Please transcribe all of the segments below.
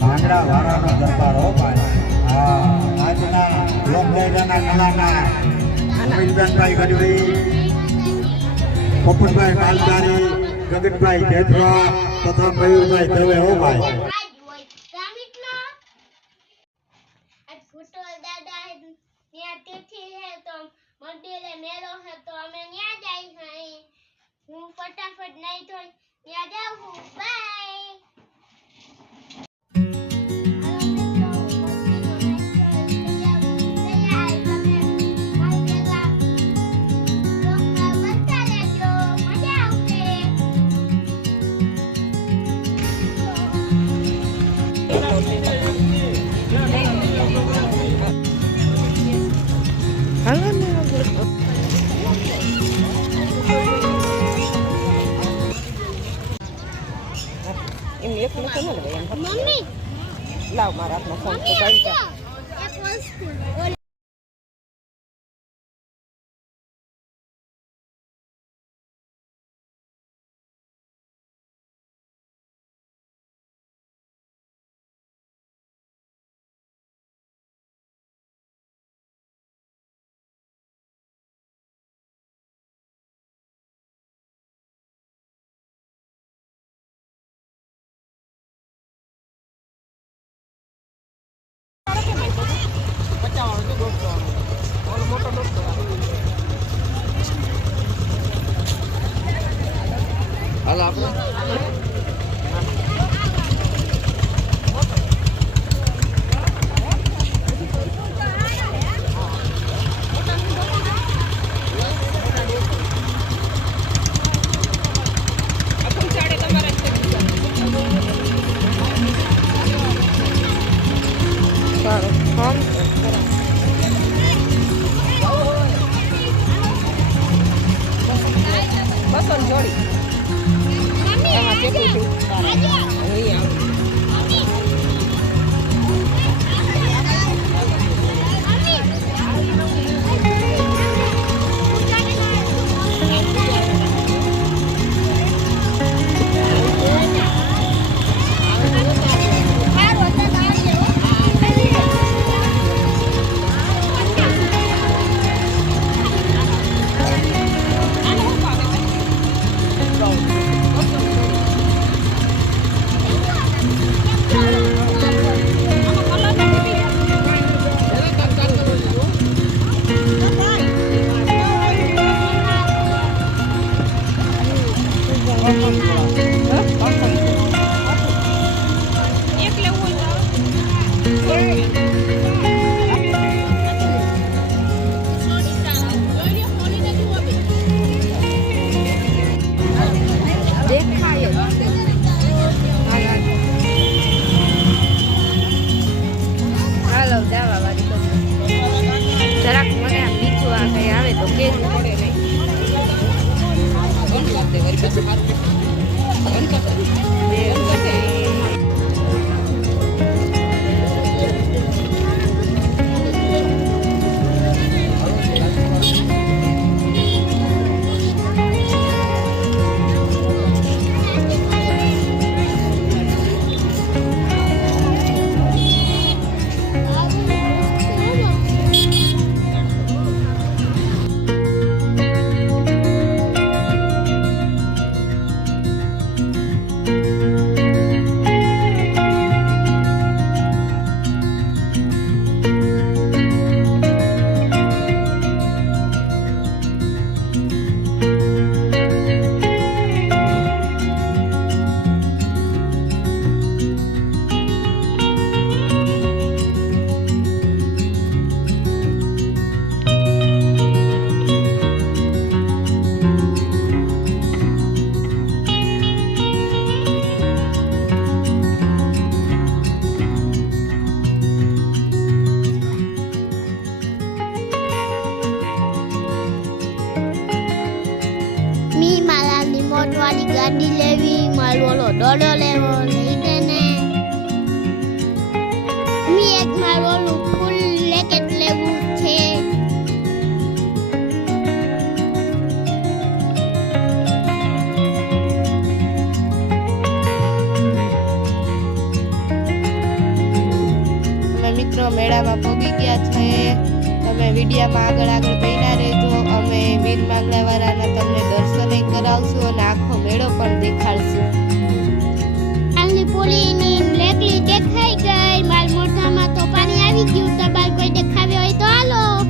ભાંગડા વાળાનો દરબાર હો ભાઈ. હા, આજના લોકડાયરાના કલાકાર અમિતભાઈ ગઢવી, પપ્પુભાઈ માલધારી, ગગનભાઈ દેથવા તથા મયુરભાઈ દવે હો ભાઈ. હું ફટાફટ નહીં ધોઈ ત્યાં જાઉં. બાય. મમ્મી લાવ મારા હાથમાં ફોન તો ભાઈ એક વસ્તુ હાલ આપણે ડોડો લેવો લઈ દે ને મી એક મારું ઓલું ફૂલ લેકેટ લેવું છે અમે મિત્રો મેળામાં પહોંચી ગયા છે તમે વિડીયામાં આગળ બન્યા રહેજો અમે વીર માંગલાવાળાના તમને દર્શન કરાવશું અને આખો મેળો પણ દેખાડશું આની પોલીની લેકલી દેખાઈ ગઈ માર મોઢામાં તો પાણી આવી ગયું તમારે કોઈ દેખાવે હોય તો હાલો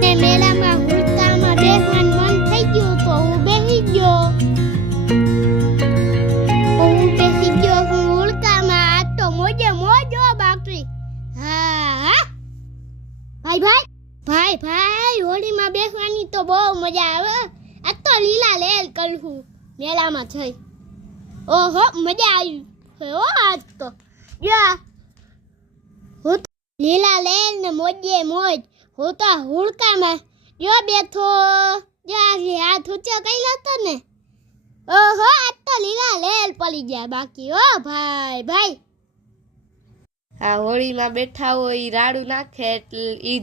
ને મેળામાં હુલકામાં બેસવાનું મન થઈ ગયું તો હું બેસી ગયો હું હુલકામાં આજ તો મોજે મોજો બાકી હા ભાઈ હોળીમાં બેસવાની તો બહુ મજા આવે આજ તો લીલા લેલ કલહું મેળામાં થઈ ઓહો મજા આવી હો આજ તો યા હું તો લીલા લેલ ને મોજે મોજ હું તો હુડકામાં જો બેઠો જ્યાં હાથ ઊંચો કર્યો હતો ને ઓહો આજ તો લીલા લેલ પડી ગયા બાકી ઓ ભાઈ આ હોળીમાં બેઠા હોય ઈ રાડું નાખે એટલે ઈ